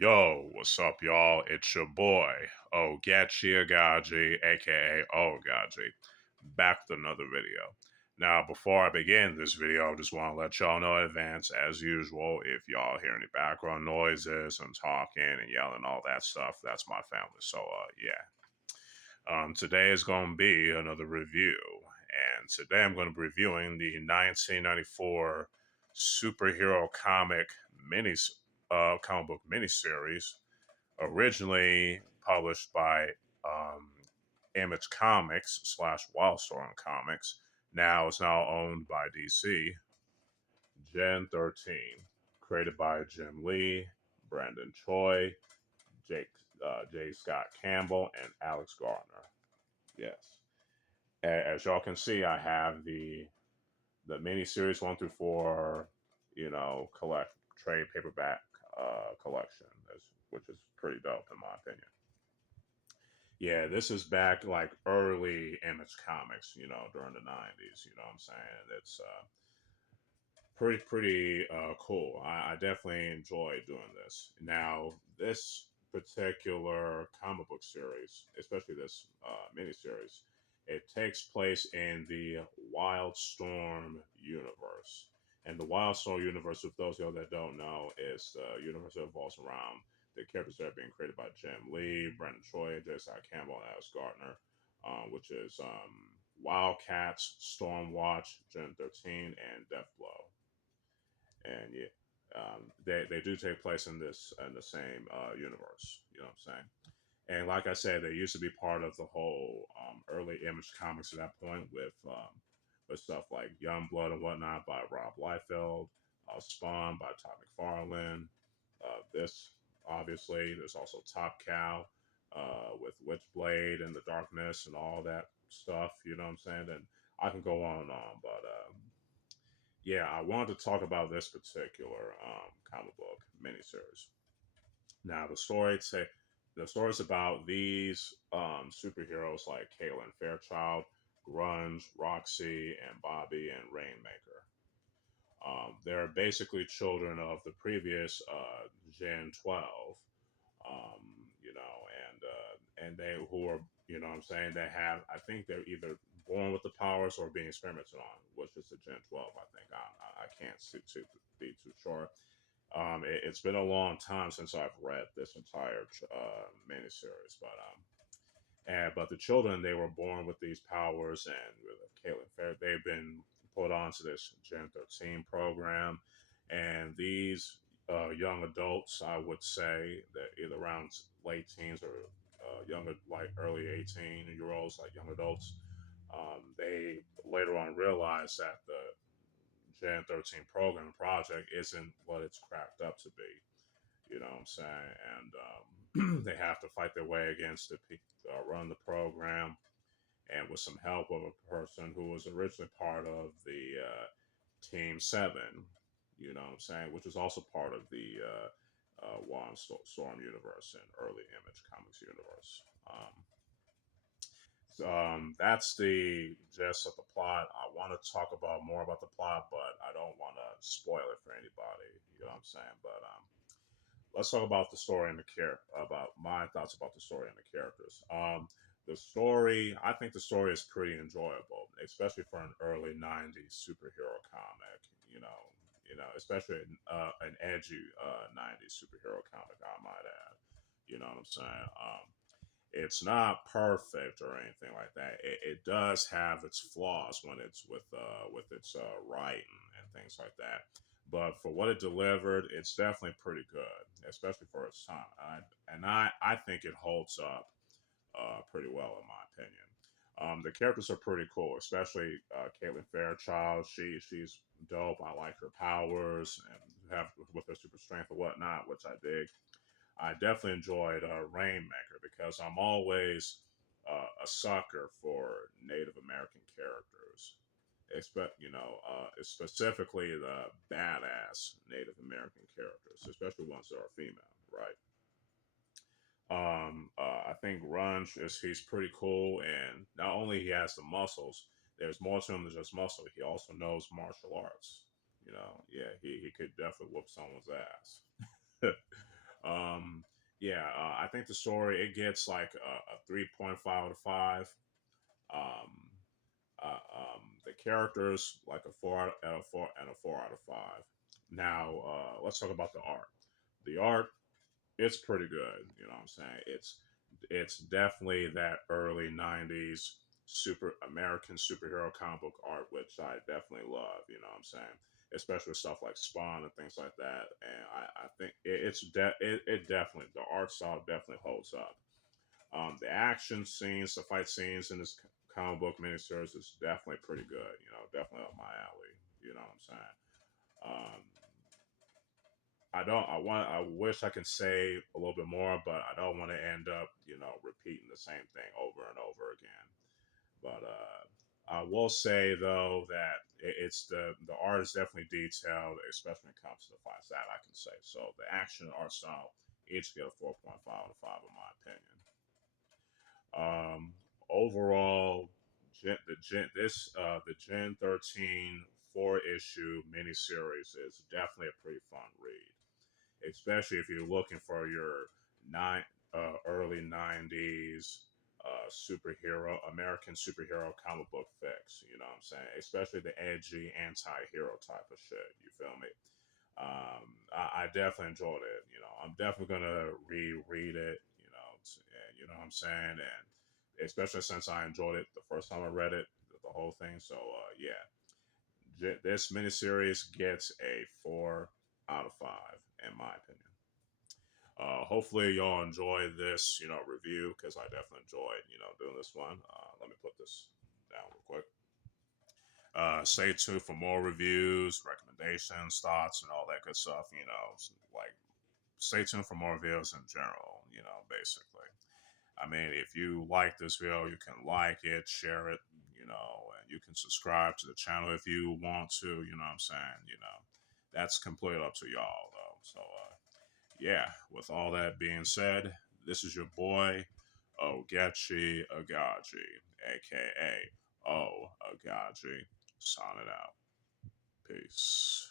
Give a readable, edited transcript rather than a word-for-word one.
Yo, what's up, y'all? It's your boy, Oaghaji, aka Oaghaji, back with another video. Now, before I begin this video, I just want to let y'all know in advance, as usual, if y'all hear any background noises and talking and yelling, all that stuff, that's my family. So, yeah. Today is going to be another review, and today I'm going to be reviewing the 1994 superhero comic book miniseries, originally published by um, Image Comics slash Wildstorm Comics. Now it's now owned by DC. Gen 13, created by Jim Lee, Brandon Choi, Jake, J. Scott Campbell, and Alex Garner. Yes. As y'all can see, I have the miniseries 1 through 4, collect trade paperback collection, which is pretty dope in my opinion. Yeah, this is back like early Image Comics, during the '90s. You know what I'm saying? It's pretty cool. I definitely enjoy doing this. Now, this particular comic book series, especially this miniseries, it takes place in the Wildstorm Universe. And the Wildstorm Universe, with those of you that don't know, is the universe that revolves around the characters that are being created by Jim Lee, Brendan Choi, J. Scott Campbell, and Alex Gardner, which is Wildcats, Stormwatch, Gen 13, and Deathblow. And yeah, they do take place in the same universe. You know what I'm saying? And like I said, they used to be part of the whole early Image Comics at that point with stuff like Youngblood and whatnot by Rob Liefeld, Spawn by Todd McFarlane. This obviously there's also Top Cow with Witchblade and the Darkness and all that stuff. You know what I'm saying? And I can go on and on, but yeah, I wanted to talk about this particular comic book miniseries. Now, the story's about these superheroes like Caitlin Fairchild, Grunge, Roxy, and Bobby and Rainmaker. They're basically children of the previous Gen 12, um, and they who are, what I'm saying, they have, I think they're either born with the powers or being experimented on, which is the Gen 12, I think. I can't be too sure. It's been a long time since I've read this entire miniseries, but the children, they were born with these powers, and with Caitlin Fair, they've been put onto this Gen 13 program, and these young adults, I would say, that either around late teens or younger, like early 18-year-olds, like young adults, they later on realized that the Gen 13 program project isn't what it's cracked up to be. You know what I'm saying? And they have to fight their way against the people run the program, and with some help of a person who was originally part of the Team 7, you know what I'm saying, which was also part of the Storm universe and early Image Comics universe. That's the gist of the plot. I want to talk about more about the plot, but I don't want to spoil it for anybody. You know what I'm saying? But let's talk about the story and about my thoughts about the story and the characters. The story, I think the story is pretty enjoyable, especially for an early '90s superhero comic. Especially an edgy '90s superhero comic, I might add. You know what I'm saying? It's not perfect or anything like that. It does have its flaws when it's with its writing and things like that. But for what it delivered, it's definitely pretty good, especially for its time. I think it holds up pretty well in my opinion. The characters are pretty cool, especially Caitlin Fairchild. She's dope. I like her powers and have with her super strength and whatnot, which I dig. I definitely enjoyed Rainmaker because I'm always a sucker for Native American characters. Specifically the badass Native American characters, especially ones that are female, right? I think Grunge he's pretty cool, and not only he has the muscles, there's more to him than just muscle. He also knows martial arts. Yeah, he could definitely whoop someone's ass. Um, yeah, I think the story it gets like a 3.5 out of 5. Um, the characters like a four out of 5. Now, let's talk about the art. The art, it's pretty good. You know what I'm saying? It's definitely that early '90s super American superhero comic book art, which I definitely love. You know what I'm saying? Especially with stuff like Spawn and things like that. And I think it definitely the art style definitely holds up. The action scenes, the fight scenes in this comic book miniseries is definitely pretty good. You know, definitely up my alley. You know what I'm saying? Um, I don't. I wish I could say a little bit more, but I don't want to end up, repeating the same thing over and over again. But I will say though that it's the art is definitely detailed, especially when it comes to the fights. That I can say. So the action art style each get a 4.5 out of 5 in my opinion. Overall, the Gen 13 4 issue miniseries is definitely a pretty fun read, especially if you're looking for your nine early '90s American superhero comic book fix. You know what I'm saying? Especially the edgy anti-hero type of shit. You feel me? I definitely enjoyed it. You know, I'm definitely gonna reread it. And you know what I'm saying, and especially since I enjoyed it the first time I read it, the whole thing. So yeah, this miniseries gets a 4 out of 5 in my opinion. Hopefully y'all enjoy this, review because I definitely enjoyed, doing this one. Let me put this down real quick. Stay tuned for more reviews, recommendations, thoughts, and all that good stuff. Like stay tuned for more videos in general. Basically. I mean, if you like this video, you can like it, share it, and you can subscribe to the channel if you want to. You know what I'm saying? That's completely up to y'all though. So yeah, with all that being said, this is your boy, Oaghaji, aka Oaghaji, signing out. Peace.